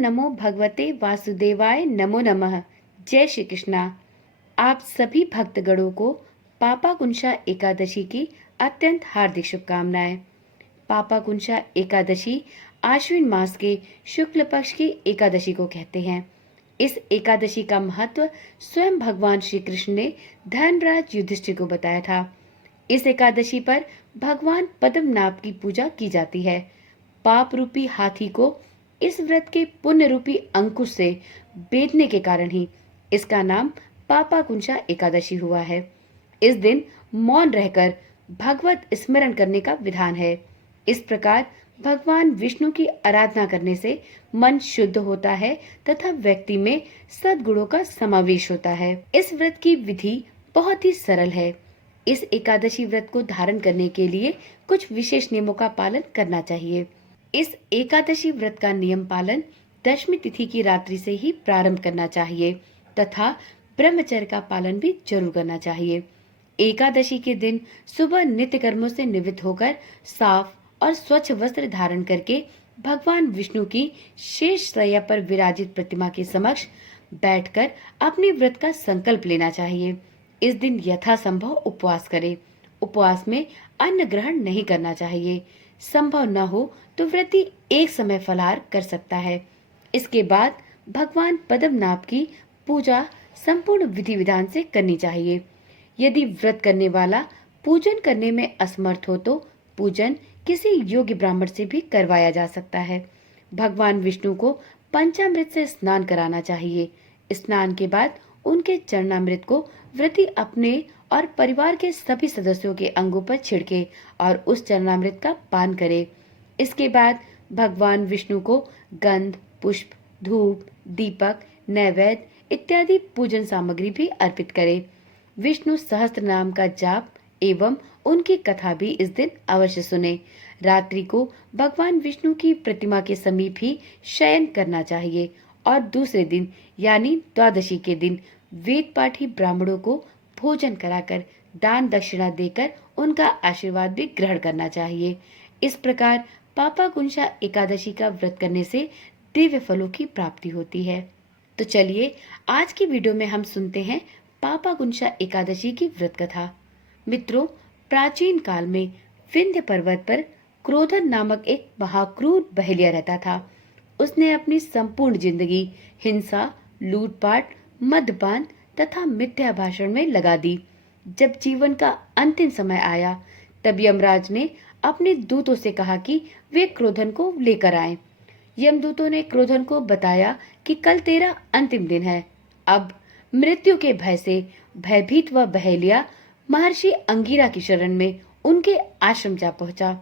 नमो भगवते वासुदेवाय नमो नमः। जय श्री कृष्णा। आप सभी भक्तगणों को पापाकुंशा एकादशी की अत्यंत हार्दिक शुभकामनाएं। पापाकुंशा एकादशी आश्विन मास के शुक्ल पक्ष की एकादशी को कहते हैं। इस एकादशी का महत्व स्वयं भगवान श्री कृष्ण ने धर्मराज युधिष्ठिर को बताया था। इस एकादशी पर भगवान पद्मनाभ की पूजा की जाती है। पाप रूपी हाथी को इस व्रत के पुण्य रूपी अंकुश से बेधने के कारण ही इसका नाम पापाकुंशा एकादशी हुआ है। इस दिन मौन रहकर भगवत स्मरण करने का विधान है। इस प्रकार भगवान विष्णु की आराधना करने से मन शुद्ध होता है तथा व्यक्ति में सद्गुणों का समावेश होता है। इस व्रत की विधि बहुत ही सरल है। इस एकादशी व्रत को धारण करने के लिए कुछ विशेष नियमों का पालन करना चाहिए। इस एकादशी व्रत का नियम पालन दशमी तिथि की रात्रि से ही प्रारंभ करना चाहिए तथा ब्रह्मचर्य का पालन भी जरूर करना चाहिए। एकादशी के दिन सुबह नित्य कर्मों से निवृत्त होकर साफ और स्वच्छ वस्त्र धारण करके भगवान विष्णु की शेष शैया पर विराजित प्रतिमा के समक्ष बैठकर अपने व्रत का संकल्प लेना चाहिए। इस दिन यथासंभव उपवास करें। उपवास में अन्न ग्रहण नहीं करना चाहिए। संभव न हो तो व्रती एक समय फलाहार कर सकता है। इसके बाद भगवान पद्मनाभ की पूजा संपूर्ण विधि विधान से करनी चाहिए। यदि व्रत करने वाला पूजन करने में असमर्थ हो तो पूजन किसी योग्य ब्राह्मण से भी करवाया जा सकता है। भगवान विष्णु को पंचामृत से स्नान कराना चाहिए। स्नान के बाद उनके चरणामृत को व्रती अपने और परिवार के सभी सदस्यों के अंगों पर छिड़के और उस चरणामृत का पान करे। इसके बाद भगवान विष्णु को गंध, पुष्प, धूप, दीपक, नैवेद्य इत्यादि पूजन सामग्री भी अर्पित करे। विष्णु सहस्त्र नाम का जाप एवं उनकी कथा भी इस दिन अवश्य सुने। रात्रि को भगवान विष्णु की प्रतिमा के समीप ही शयन करना चाहिए और दूसरे दिन यानी द्वादशी के दिन वेद पाठी ब्राह्मणों को भोजन कराकर दान दक्षिणा देकर उनका आशीर्वाद भी ग्रहण करना चाहिए। इस प्रकार पापाकुंशा एकादशी का व्रत करने से दिव्य फलों की प्राप्ति होती है। तो चलिए आज की वीडियो में हम सुनते हैं पापाकुंशा एकादशी की व्रत कथा। मित्रों, प्राचीन काल में विंध्य पर्वत पर क्रोधन नामक एक महाक्रूर बहेलिया रहता था। उसने अपनी संपूर्ण जिंदगी हिंसा, लूटपाट, मद्यपान तथा मिथ्या भाषण में लगा दी। जब जीवन का अंतिम समय आया तब यमराज ने अपने दूतों से कहा कि वे क्रोधन को लेकर आएं। यमदूतों ने क्रोधन को बताया कि कल तेरा अंतिम दिन है। अब मृत्यु के भय से भयभीत वह बहेलिया महर्षि अंगिरा की शरण में उनके आश्रम जा पहुंचा।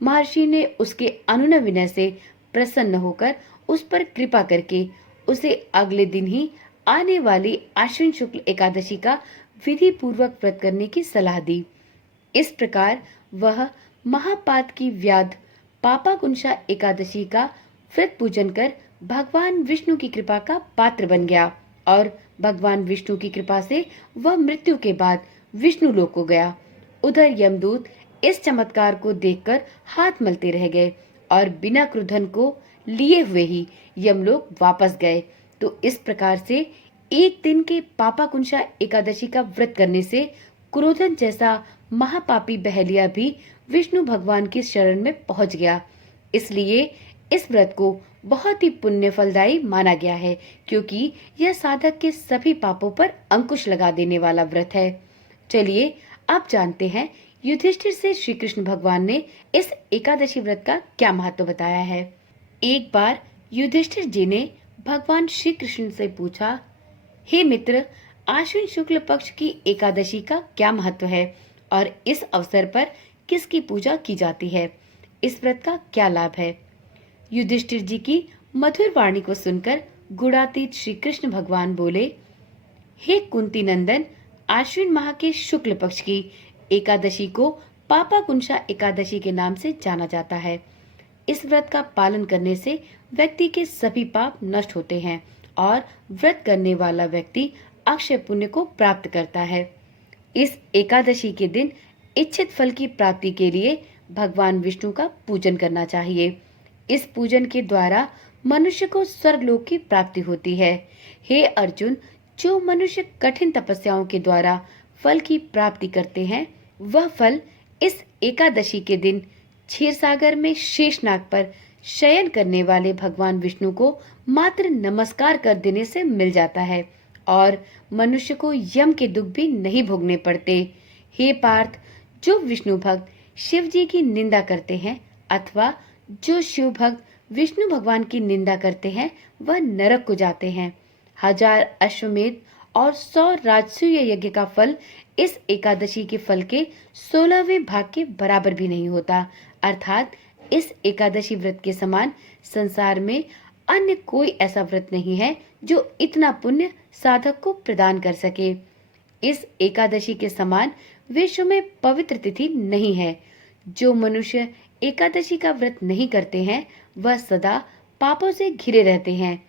महर्षि ने उसके अनुनय विनय से प्रसन्न होकर उस पर कृपा करके उसे अगले दिन ही आने वाली आश्विन शुक्ल एकादशी का विधि पूर्वक व्रत करने की सलाह दी। इस प्रकार वह महापात की व्याध पापाकुंशा एकादशी का व्रत पूजन कर भगवान विष्णु की कृपा का पात्र बन गया और भगवान विष्णु की कृपा से वह मृत्यु के बाद विष्णु लोक को गया। उधर यमदूत इस चमत्कार को देखकर हाथ मलते रह गए और बिना क्रोधन को लिए हुए ही यमलोक वापस गए। तो इस प्रकार से एक दिन के पापाकुंशा एकादशी का व्रत करने से क्रोधन जैसा महापापी बहेलिया भी विष्णु भगवान की शरण में पहुंच गया। इसलिए इस व्रत को बहुत ही पुण्य फलदायी माना गया है, क्योंकि यह साधक के सभी पापों पर अंकुश लगा देने वाला व्रत है। चलिए अब जानते हैं युधिष्ठिर से श्री कृष्ण भगवान ने इस एकादशी व्रत का क्या महत्व बताया है। एक बार युधिष्ठिर जी ने भगवान श्री कृष्ण से पूछा, हे मित्र, आश्विन शुक्ल पक्ष की एकादशी का क्या महत्व है और इस अवसर पर किसकी पूजा की जाती है? इस व्रत का क्या लाभ है? युधिष्ठिर जी की मधुर वाणी को सुनकर गुणातीत श्री कृष्ण भगवान बोले, हे कुंती नंदन, आश्विन माह के शुक्ल पक्ष की एकादशी को पापाकुंशा एकादशी के नाम से जाना जाता है। इस व्रत का पालन करने से व्यक्ति के सभी पाप नष्ट होते हैं और व्रत करने वाला व्यक्ति अक्षय पुण्य को प्राप्त करता है। इस एकादशी के दिन इच्छित फल की प्राप्ति के लिए भगवान विष्णु का पूजन करना चाहिए। इस पूजन के द्वारा मनुष्य को स्वर्गलोक की प्राप्ति होती है। हे अर्जुन, जो मनुष्य कठिन तपस्याओं के द्वारा फल की प्राप्ति करते हैं, वह फल इस एकादशी के दिन क्षीरसागर में शेषनाग पर शयन करने वाले भगवान विष्णु को मात्र नमस्कार कर देने से मिल जाता है और मनुष्य को यम के दुख भी नहीं भोगने पड़ते। हे पार्थ, जो विष्णु भक्त शिव जी की निंदा करते हैं अथवा जो शिव भक्त विष्णु भगवान की निंदा करते हैं, वह नरक को जाते हैं। 1000 अश्वमेध और 100 राजसूय यज्ञ का फल इस एकादशी के फल के 16वें भाग के बराबर भी नहीं होता। अर्थात इस एकादशी व्रत के समान संसार में अन्य कोई ऐसा व्रत नहीं है जो इतना पुण्य साधक को प्रदान कर सके। इस एकादशी के समान विश्व में पवित्र तिथि नहीं है। जो मनुष्य एकादशी का व्रत नहीं करते हैं, वह सदा पापों से घिरे रहते हैं।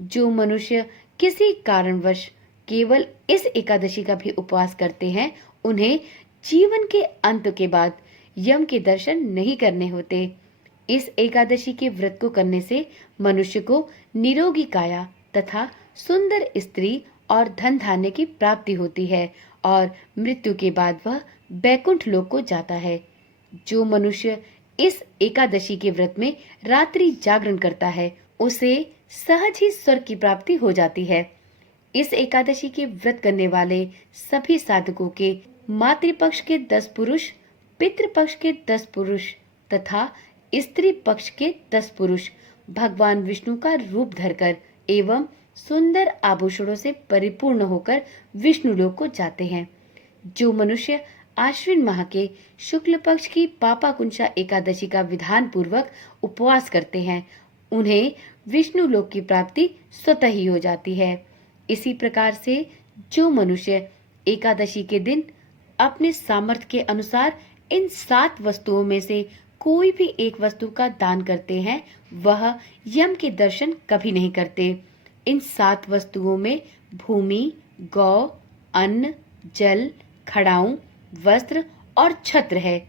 जो मनुष्य किसी कारणवश केवल इस एकादशी का भी उपवास करते हैं, उन्हें जीवन के अंत के बाद यम के दर्शन नहीं करने होते। इस एकादशी के व्रत को करने से मनुष्य को निरोगी काया तथा सुंदर स्त्री और धन धान्य की प्राप्ति होती है और मृत्यु के बाद वह बैकुंठ लोक को जाता है। जो मनुष्य इस एकादशी के व्रत में रात्रि जागरण करता है, उसे सहज ही स्वर्ग की प्राप्ति हो जाती है। इस एकादशी के व्रत करने वाले सभी साधकों के मातृपक्ष के 10 पुरुष, पितृपक्ष के 10 पुरुष तथा स्त्री पक्ष के 10 पुरुष भगवान विष्णु का रूप धरकर एवं सुंदर आभूषणों से परिपूर्ण होकर विष्णु लोक को जाते हैं। जो मनुष्य आश्विन माह के शुक्ल पक्ष की पापाकुंशा एकादशी का विधान पूर्वक उपवास करते हैं, उन्हें विष्णु लोक की प्राप्ति स्वतः ही हो जाती है। इसी प्रकार से जो मनुष्य एकादशी के दिन अपने सामर्थ्य के अनुसार इन 7 वस्तुओं में से कोई भी एक वस्तु का दान करते हैं, वह यम के दर्शन कभी नहीं करते। इन 7 वस्तुओं में भूमि, गौ, अन्न, जल, खड़ाऊं, वस्त्र और छत्र है।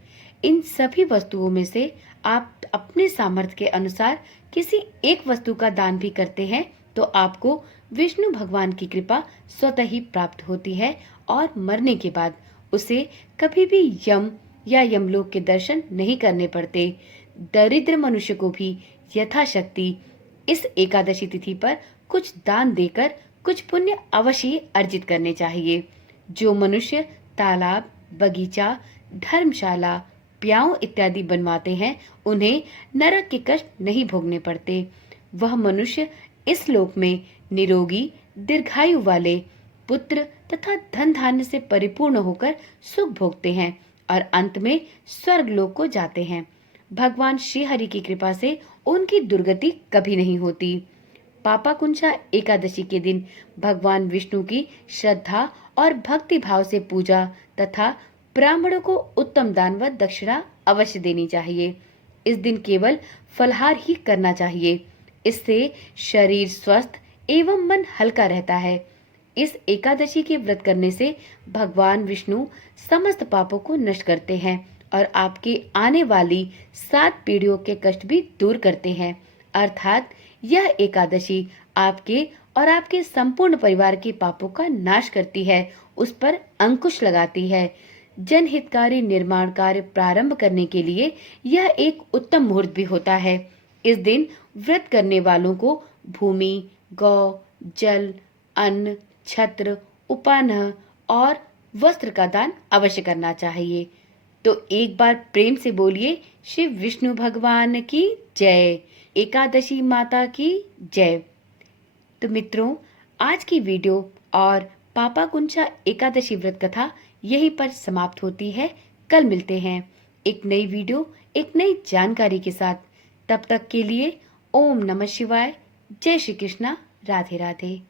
इन सभी वस्तुओं में से आप अपने सामर्थ्य के अनुसार किसी एक वस्तु का दान भी करते हैं, तो आपको विष्णु भगवान की कृपा स्वतः ही प्राप्त होती है और मरने के बाद उसे कभी भी यम या यमलोक के दर्शन नहीं करने पड़ते। दरिद्र मनुष्य को भी यथाशक्ति इस एकादशी तिथि पर कुछ दान देकर कुछ पुण्य अवश्य अर्जित करने चाहिए। जो मनुष्य तालाब, बगीचा, धर्मशाला, प्याऊ इत्यादि बनवाते हैं, उन्हें नरक के कष्ट नहीं भोगने पड़ते। वह मनुष्य इस लोक में निरोगी, दीर्घायु वाले पुत्र तथा धन धान्य से परिपूर्ण होकर सुख भोगते हैं और अंत में स्वर्ग लोक को जाते हैं। भगवान श्री हरि की कृपा से उनकी दुर्गति कभी नहीं होती। पापाकुंशा एकादशी के दिन भगवान विष्णु की श्रद्धा और भक्ति भाव से पूजा तथा ब्राह्मणों को उत्तम दान व दक्षिणा अवश्य देनी चाहिए। इस दिन केवल फलाहार ही करना चाहिए। इससे शरीर स्वस्थ एवं मन हल्का रहता है। इस एकादशी के व्रत करने से भगवान विष्णु समस्त पापों को नष्ट करते हैं और आपके आने वाली 7 पीढ़ियों के कष्ट भी दूर करते हैं। अर्थात यह एकादशी आपके और आपके संपूर्ण परिवार के पापों का नाश करती है, उस पर अंकुश लगाती है। जनहितकारी निर्माण कार्य प्रारंभ करने के लिए यह एक उत्तम मुहूर्त भी होता है। इस दिन व्रत करने वालों को भूमि, गौ, जल, अन्न, छत्र, उपान्ह और वस्त्र का दान अवश्य करना चाहिए। तो एक बार प्रेम से बोलिए शिव विष्णु भगवान की जय, एकादशी माता की जय। तो मित्रों, आज की वीडियो और पापाकुंशा एकादशी व्रत कथा यहीं पर समाप्त होती है। कल मिलते हैं एक नई वीडियो, एक नई जानकारी के साथ। तब तक के लिए ओम नमः शिवाय, जय श्री कृष्णा, राधे राधे।